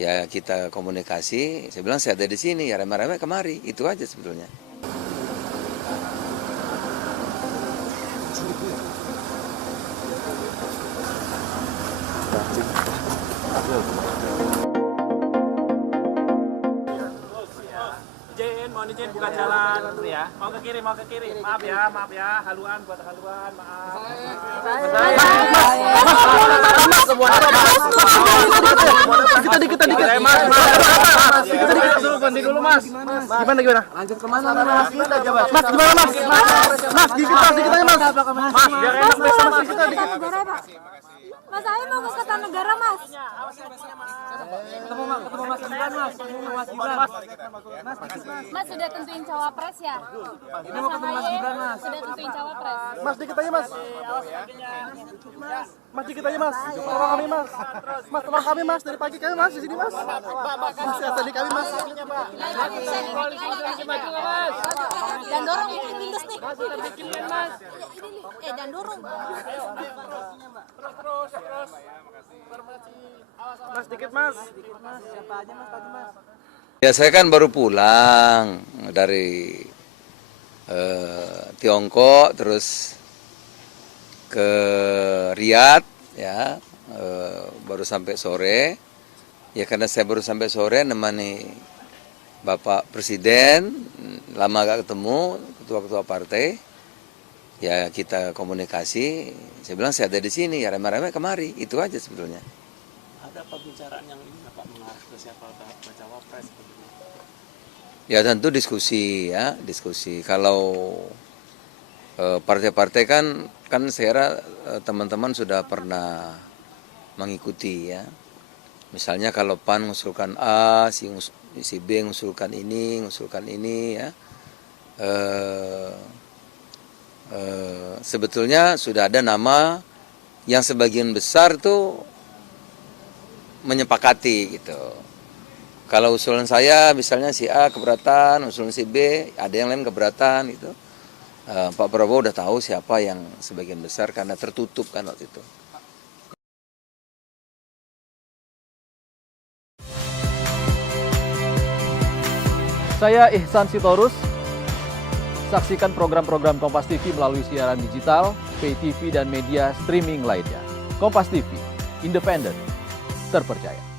Ya kita komunikasi, saya bilang saya ada di sini, ya rame-rame kemari, itu aja sebetulnya. Mohon izin buka jalan ya. Mau ke kiri. Maaf ya. Haluan buat haluan, maaf. Dikit. Mas. Berhenti dulu, Mas. Gimana? Lanjut kemana, Mas? Mas, gimana, Mas? Mas, dikit aja, Mas. Mas, biar enak Mas kita dikit. Mas, saya mau ke Kertanegara, Mas. Ketemu Mas Gibran, Mas. Mas sudah tentuin cawapres ya? Ini mau ketemu Mas Gibran, Mas. Sudah tentuin cawapres. Mas, dikit aja, Mas. Mas, dikit aja, Mas. Tolong kami, Mas. Mas, tolong kami, Mas. Dari pagi kami, Mas, di sini, Mas. Mas, tadi kami, Mas. Dan dorong ini minus nih. Dan dorong. Terus. Mas, dikit, Mas. Siapa aja, Mas, tadi, Mas. Ya saya kan baru pulang dari Tiongkok, terus ke Riyadh, ya baru sampai sore. Ya karena saya baru sampai sore nemani Bapak Presiden, lama gak ketemu, ketua-ketua partai. Ya kita komunikasi, saya bilang saya ada di sini, ya rame-rame kemari, itu aja sebetulnya. Ada pembicaraan yang ini Pak mengarah ke siapa bacawa pres? Ya tentu diskusi. Kalau partai-partai kan saya kira teman-teman sudah pernah mengikuti ya. Misalnya kalau PAN mengusulkan A, si B mengusulkan ini ya. Sebetulnya sudah ada nama yang sebagian besar tuh menyepakati gitu. Kalau usulan saya misalnya si A keberatan, usulan si B ada yang lain keberatan gitu. Pak Prabowo udah tahu siapa yang sebagian besar karena tertutup kan waktu itu. Saya Ihsan Sitorus. Saksikan program-program Kompas TV melalui siaran digital, pay TV dan media streaming lainnya. Kompas TV, independen, terpercaya.